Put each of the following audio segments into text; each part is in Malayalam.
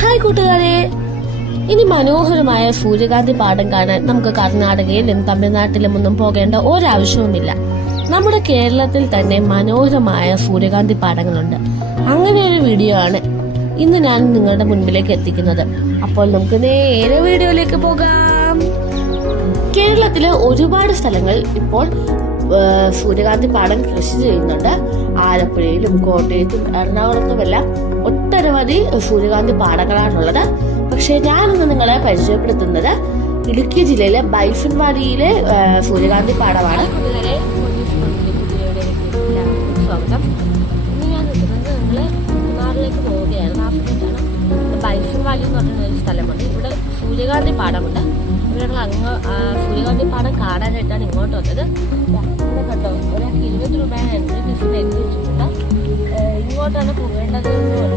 ഹായ് കൂട്ടുകാരെ. ഇനി മനോഹരമായ സൂര്യകാന്തി പാടം കാണാൻ നമുക്ക് കർണാടകയിലും തമിഴ്നാട്ടിലും ഒന്നും പോകേണ്ട ഒരാവശ്യവുമില്ല. നമ്മുടെ കേരളത്തിൽ തന്നെ മനോഹരമായ സൂര്യകാന്തി പാടങ്ങളുണ്ട് അങ്ങനെ ഒരു വീഡിയോ ആണ് ഇന്ന് ഞാൻ നിങ്ങളുടെ മുൻപിലേക്ക് എത്തിക്കുന്നത്. അപ്പോൾ നമുക്ക് നേരെ വീഡിയോയിലേക്ക് പോകാം. കേരളത്തിലെ ഒരുപാട് സ്ഥലങ്ങൾ ഇപ്പോൾ സൂര്യകാന്തി പാടം കൃഷി ചെയ്യുന്നുണ്ട്. ആലപ്പുഴയിലും കോട്ടയത്തും എറണാകുളത്തുമെല്ലാം ഒട്ടനവധി സൂര്യകാന്തി പാടങ്ങളാണുള്ളത്. പക്ഷേ ഞാനിന്ന് നിങ്ങളെ പരിചയപ്പെടുത്തുന്നത് ഇടുക്കി ജില്ലയിലെ ബൈഫൻവാടിയിലെ ആ, സൂര്യകാന്തി പാടമാണ്. സ്വാഗതം. നിങ്ങൾ ഒരു സ്ഥലമുണ്ട്. ഇവിടെ സൂര്യകാന്തി പാടമുണ്ട്. ഞങ്ങൾ അങ്ങ് ആ, പാടം കാണാനായിട്ടാണ് ഇങ്ങോട്ട് വന്നത്. ഇവിടെ കണ്ടോ? ഒരാൾക്ക് ഇരുപത് രൂപയാണ് എൻട്രി ഫീസിന് എഴുതി ഇങ്ങോട്ടാണ് പോകേണ്ടത്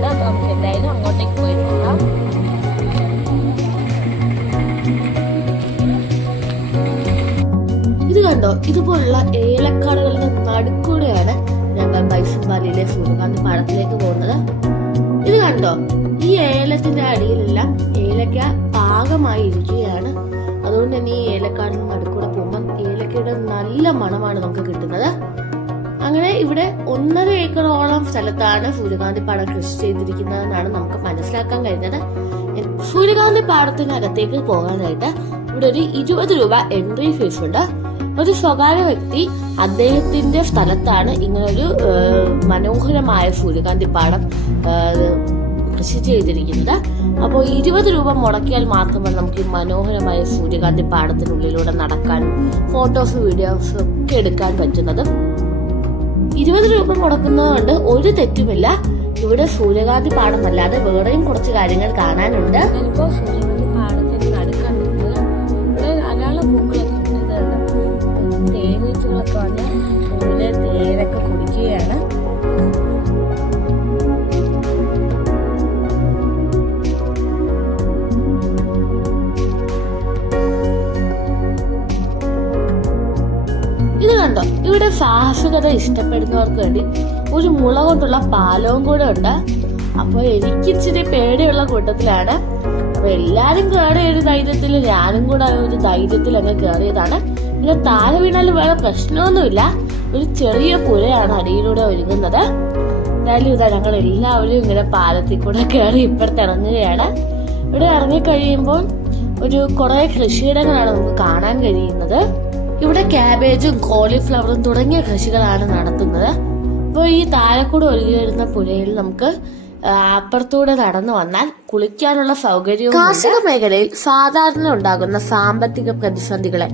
അപ്പോൾ നമുക്ക് എന്തായാലും അങ്ങോട്ടേക്ക് പോയി ഇത് കണ്ടോ? ഇതുപോലുള്ള ഏലക്കാടുകളുടെ നടുക്കൂടെയാണ് ഞങ്ങൾ മൈസൂർ വാലിയിലെ സൂര്യകാന്തി പാടത്തിലേക്ക് പോകുന്നത്. ഇത് കണ്ടോ? ഈ ഏലത്തിന്റെ അടിയിലെല്ലാം ഏലക്ക പാകമായി ഇരിക്കുകയാണ് അതുകൊണ്ട് തന്നെ ഈ ഏലക്കാടിനും നടുക്കൂടെ പോകുമ്പോൾ ഏലക്കയുടെ നല്ല മണമാണ് നമുക്ക് കിട്ടുന്നത്. അങ്ങനെ ഇവിടെ ഒന്നര ഏക്കറോളം സ്ഥലത്താണ് സൂര്യകാന്തി പാടം കൃഷി ചെയ്തിരിക്കുന്നതെന്നാണ് നമുക്ക് മനസ്സിലാക്കാൻ കഴിഞ്ഞത്. സൂര്യകാന്തി പാടത്തിനകത്തേക്ക് പോകാനായിട്ട് ഇവിടെ ഒരു ഇരുപത് രൂപ എൻട്രി ഫീസ് ഉണ്ട്. ഒരു സ്വകാര്യ വ്യക്തി അദ്ദേഹത്തിന്റെ സ്ഥലത്താണ് ഇങ്ങനൊരു മനോഹരമായ സൂര്യകാന്തി പാടം കൃഷി ചെയ്തിരിക്കുന്നത്. അപ്പോൾ ഇരുപത് രൂപ മുടക്കിയാൽ മാത്രമേ നമുക്ക് ഈ മനോഹരമായ സൂര്യകാന്തി പാടത്തിനുള്ളിലൂടെ നടക്കാൻ ഫോട്ടോസ് വീഡിയോസ് ഒക്കെ എടുക്കാൻ പറ്റുന്നത്. ഇരുപത് രൂപ മുടക്കുന്നതുകൊണ്ട് ഒരു തെറ്റുമില്ല. ഇവിടെ സൂര്യകാന്തി പാടമല്ലാതെ വേറെയും കുറച്ച് കാര്യങ്ങൾ കാണാനുണ്ട്. കണ്ടോ? ഇവിടെ സാഹസികത ഇഷ്ടപ്പെടുന്നവർക്ക് വേണ്ടി ഒരു മുള കൊണ്ടുള്ള പാലവും കൂടെ ഉണ്ട്. അപ്പൊ എനിക്ക് ഇച്ചിരി പേടിയുള്ള കൂട്ടത്തിലാണ്. അപ്പൊ എല്ലാരും കയറിയ ഒരു ധൈര്യത്തിൽ ഞാനും കൂടെ ഒരു ധൈര്യത്തിൽ അങ്ങ് കയറിയതാണ് പിന്നെ താഴെ വീണാൽ വേറെ പ്രശ്നമൊന്നുമില്ല. ഒരു ചെറിയ പുഴയാണ് അടിയിലൂടെ ഒരുങ്ങുന്നത്. എന്തായാലും ഇതാ ഞങ്ങൾ എല്ലാവരും ഇങ്ങനെ പാലത്തിൽ കൂടെ കയറി ഇപ്പുറത്ത് ഇറങ്ങുകയാണ്. ഇവിടെ ഇറങ്ങി കഴിയുമ്പോൾ ഒരു കുറെ കൃഷിയിടങ്ങളാണ് നമുക്ക് കാണാൻ കഴിയുന്നത്. ഇവിടെ ക്യാബേജും കോളിഫ്ലവറും തുടങ്ങിയ കൃഷികളാണ് നടത്തുന്നത്. അപ്പോൾ ഈ താഴെക്കൂടെ ഒഴുകി വരുന്ന പുഴയിൽ നമുക്ക് അപ്പുറത്തൂടെ നടന്നു വന്നാൽ കുളിക്കാനുള്ള സൗകര്യവും കാർഷിക മേഖലയിൽ സാധാരണ ഉണ്ടാകുന്ന സാമ്പത്തിക പ്രതിസന്ധികളെ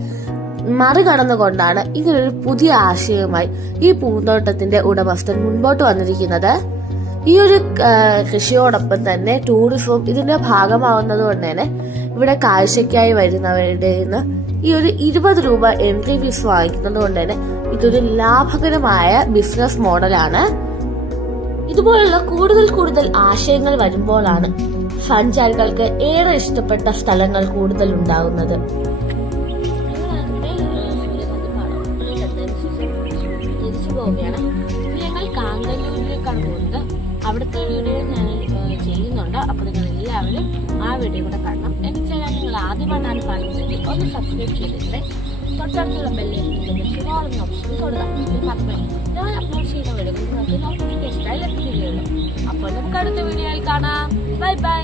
മറികടന്നുകൊണ്ടാണ് ഇങ്ങനൊരു പുതിയ ആശയവുമായി ഈ പൂന്തോട്ടത്തിന്റെ ഉടമസ്ഥൻ മുൻപോട്ട് വന്നിരിക്കുന്നത്. ഈ ഒരു കൃഷിയോടൊപ്പം തന്നെ ടൂറിസവും ഇതിന്റെ ഭാഗമാവുന്നത് കൊണ്ട് തന്നെ ഇവിടെ കാഴ്ചയ്ക്കായി വരുന്നവരുടെ നിന്ന് ഈ ഒരു ഇരുപത് രൂപ എൻട്രി ഫീസ് വാങ്ങിക്കുന്നത് കൊണ്ട് തന്നെ ഇതൊരു ലാഭകരമായ ബിസിനസ് മോഡലാണ് ഇതുപോലുള്ള കൂടുതൽ കൂടുതൽ ആശയങ്ങൾ വരുമ്പോഴാണ് സഞ്ചാരികൾക്ക് ഏറെ ഇഷ്ടപ്പെട്ട സ്ഥലങ്ങൾ കൂടുതൽ ഉണ്ടാകുന്നത്. അവിടുത്തെ വീഡിയോ ഞാൻ ചെയ്യുന്നുണ്ട്. അപ്പോൾ നിങ്ങൾ എല്ലാവരും ആ വീഡിയോ കൂടെ കാണണം. ആദ്യമായിട്ടാണ് കാണുന്നതെങ്കിൽ ഒന്ന് സബ്സ്ക്രൈബ് ചെയ്തിട്ട് തൊട്ടടുത്തുള്ള ബെല്ലിൽ ഓർമ്മ ഓപ്ഷൻ കൊടുക്കുക ഞാൻ അപ്ലോഡ് ചെയ്യുന്ന വീഡിയോ നിങ്ങൾക്ക് നോട്ടിഫിക്കേഷനായി ലഭിക്കുകയുള്ളൂ. അപ്പോൾ നമുക്ക് അടുത്ത വീഡിയോയിൽ കാണാം. Bye bye